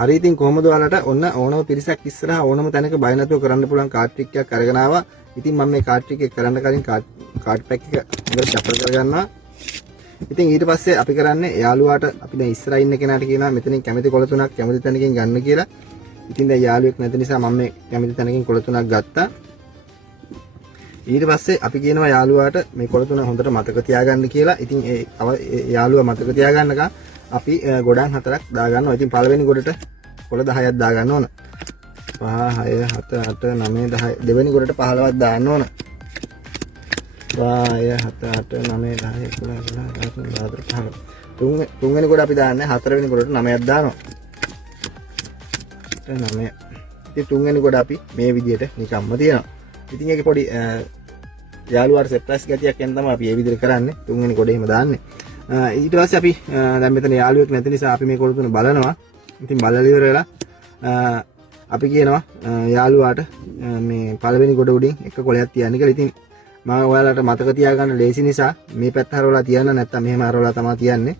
හරි ඉතින් කොහොමද ඔයාලට ඔන්න ඕනම පිරිසක් ඉස්සරහා ඕනම තැනක බය නැතුව කරන්න පුළුවන් කාඩ් ට්‍රික් එකක් අරගෙන ආවා. ඉතින් මම මේ කාඩ් ට්‍රික් එක කරන්න කලින් කාඩ් පැක් එක හොඳට ෂෆල් කරගන්නවා. ඉතින් ඊට පස්සේ අපි කරන්නේ යාළුවාට අපි දැන් ඉස්සරහා ඉන්න කෙනාට කියනවා මෙතනින් කැමති කොළ තුනක් කැමති තැනකින් ගන්න කියලා. ඉතින් දැන් යාළුවෙක් නැති නිසා මම මේ කැමති තැනකින් කොළ තුනක් ගත්තා. ඊට පස්සේ අපි කියනවා යාළුවාට මේ කොළ තුන හොඳට මතක තියාගන්න කියලා. ඉතින් ඒ යාළුවා මතක තියාගන්නකම් අපි ගොඩන් 4ක් දාගන්නවා. ඉතින් පළවෙනි ගොඩට කොළ 10ක් දාගන්න ඕන. 5 6 7 8 9 10 දෙවෙනි ගොඩට 15ක් දාන්න ඕන. 5 6 8 9 10 11 12 13 තුන්වෙනි ගොඩ අපි දාන්නේ හතරවෙනි ගොඩට 9ක් දානවා. 9. ඉතින් තුන්වෙනි ගොඩ අපි මේ විදිහට නිකම්ම තියනවා. ඉතින් ඒකේ පොඩි යාළුවාට සර්ප්‍රයිස් ගතියක් එන්න තමයි අපි මේ විදිහට කරන්නේ. තුන්වෙනි ගොඩ එහෙම දාන්නේ. ඊට පස්සේ අපි දැන් මෙතන යාළුවෙක් නැති නිසා අපි මේ කොළ තුන බලනවා. ඉතින් බලලා ඉවර වෙලා අපි කියනවා යාළුවාට මේ පළවෙනි ගොඩ උඩින් එක කොළයක් තියන්න කියලා. ඉතින් මම ඔයාලට මතක තියාගන්න ලේසි නිසා මේ පැත්ත හරවලා තියන්න නැත්නම් මෙහෙම හරවලා තමයි තියන්නේ.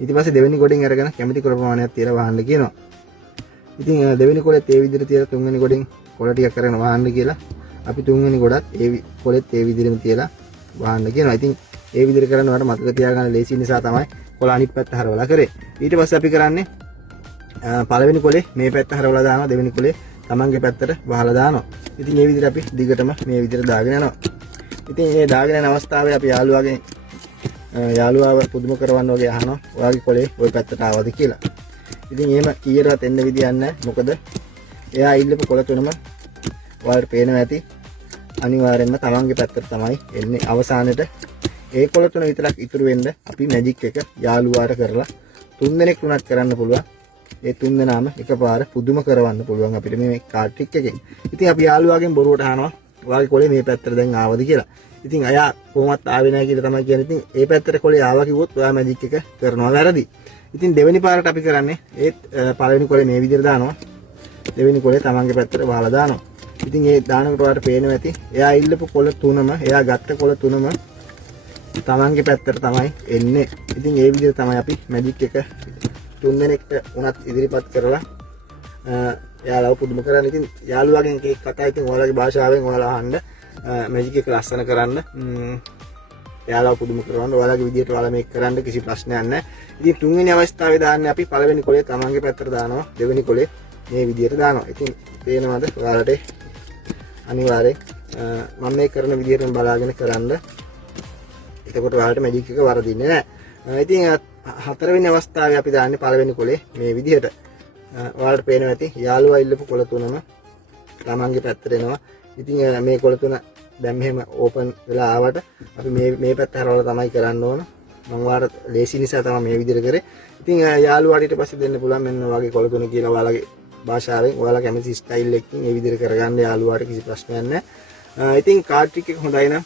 ඊට පස්සේ දෙවෙනි ගොඩෙන් අරගෙන කැමති කොළ ප්‍රමාණයක් තියලා වහන්න කියනවා. ඉතින් දෙවෙනි කොළෙත් ඒ විදිහට තියලා තුන්වෙනි ගොඩෙන් කොළ ටිකක් අරගෙන වහන්න කියලා අපි තුන්වෙනි ගොඩත් ඒ කොළෙත් ඒ විදිහටම තියලා වහන්න කියනවා. ඉතින් ඒ විදිහට කරන්න ඔයාලට මතක තියාගන්න ලේසි නිසා තමයි කොළ අනිත් පැත්ත හරවලා කරේ. ඊට පස්සේ අපි කරන්නේ පළවෙනි කොලේ මේ පැත්ත හරවලා දානවා, දෙවෙනි කොලේ තමන්ගේ පැත්තට වහලා දානවා. ඉතින් මේ විදිහට අපි දිගටම මේ විදිහට දාගෙන යනවා. ඉතින් මේ දාගෙන යන අවස්ථාවේ අපි යාළුවාව පුදුම කරවන්න වගේ අහනවා ඔයාගේ කොලේ ওই පැත්තට ආවද කියලා. ඉතින් එහෙම කීයටවත් එන්න විදියක් නැහැ. මොකද එයා ඉල්ලපු කොළ තුනම ඔයාලට පේනවා ඇති. අනිවාර්යෙන්ම තමන්ගේ පැත්තට තමයි එන්නේ. අවසානයේට ඒ කොළ තුන විතරක් ඉතුරු වෙන්න අපි මැජික් එක යාළුවාට කරලා 3 දෙනෙක් වුණත් කරන්න පුළුවන්. ඒ 3 දෙනාම එකපාර පුදුම කරවන්න පුළුවන් අපිට මේ කාඩ් ට්‍රික් එකෙන්. ඉතින් අපි යාළුවාගෙන් බොරුවට අහනවා ඔයාගේ කොලේ මේ පැත්තට දැන් ආවද කියලා. ඉතින් අයා කොහොමවත් ආවේ නැහැ කියලා තමයි කියන්නේ. ඉතින් ඒ පැත්තට කොලේ ආවා කිව්වොත් ඔයා මැජික් එක කරනවා වැරදි. ඉතින් දෙවෙනි පාරට අපි කරන්නේ ඒත් පළවෙනි කොලේ මේ විදිහට දානවා. දෙවෙනි කොලේ තමන්ගේ පැත්තට වහලා දානවා. ඉතින් ඒ දානකොට ඔයාලට පේනවා ඇති. එයා ඉල්ලපු කොළ තුනම, එයා ගත්ත කොළ තුනම තමන්ගේ පැත්තට තමයි එන්නේ. ඉතින් ඒ විදිහට තමයි අපි මැජික් එක 3 දෙනෙක්ට උනත් ඉදිරිපත් කරලා යාළුව පුදුම කරන්න. ඉතින් යාළුවාගෙන් කේක් කතා ඉතින් ඔයාලගේ භාෂාවෙන් ඔයාලා අහන්න මැජික් එක ලස්සන කරන්න යාළුව පුදුම කරවන්න ඔයාලගේ විදියට ඔයාලා මේක කරන්න කිසි ප්‍රශ්නයක් නැහැ. ඉතින් තුන්වෙනි අවස්ථාවේ දාන්නේ අපි පළවෙනි කොලේ තමන්ගේ පැත්තට දානවා, දෙවෙනි කොලේ මේ විදියට දානවා. ඉතින් පේනවද ඔයාලට? අනිවාර්යෙන් මම මේ කරන විදියටම බලාගෙන කරන්න. එතකොට ඔයාලට මැජික් එක වරදින්නේ නැහැ. ඉතින් හතරවෙනි අවස්ථාවේ අපි දාන්නේ පළවෙනි කොලේ මේ විදිහට. ඔයාලට පේනවා ඇති යාළුවා ඉල්ලපු කොළ තුනම තමන්ගේ පැත්තට එනවා. ඉතින් මේ කොළ තුන දැන් මෙහෙම ඕපන් වෙලා ආවට අපි මේ පැත්ත හරවලා තමයි කරන්න ඕන. මම ඔයාලට ලේසි නිසා තමයි මේ විදිහට කරේ. ඉතින් යාළුවාට ඊට පස්සේ දෙන්න පුළුවන් මෙන්න වගේ කොළ තුන කියලා ඔයාලගේ භාෂාවෙන් ඔයාලා කැමති ස්ටයිල් එකකින් මේ විදිහට කරගන්න යාළුවාට කිසි ප්‍රශ්නයක් නැහැ. ඉතින් කාඩ් ට්‍රික් එක හොඳයි නම්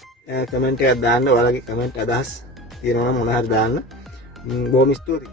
කමෙන්ට් එකක් දාන්න. ඔයාලගේ කමෙන්ට් අදහස් තියෙනවා නම් මොනවා හරි දාන්න. බොහොම ස්තුතියි.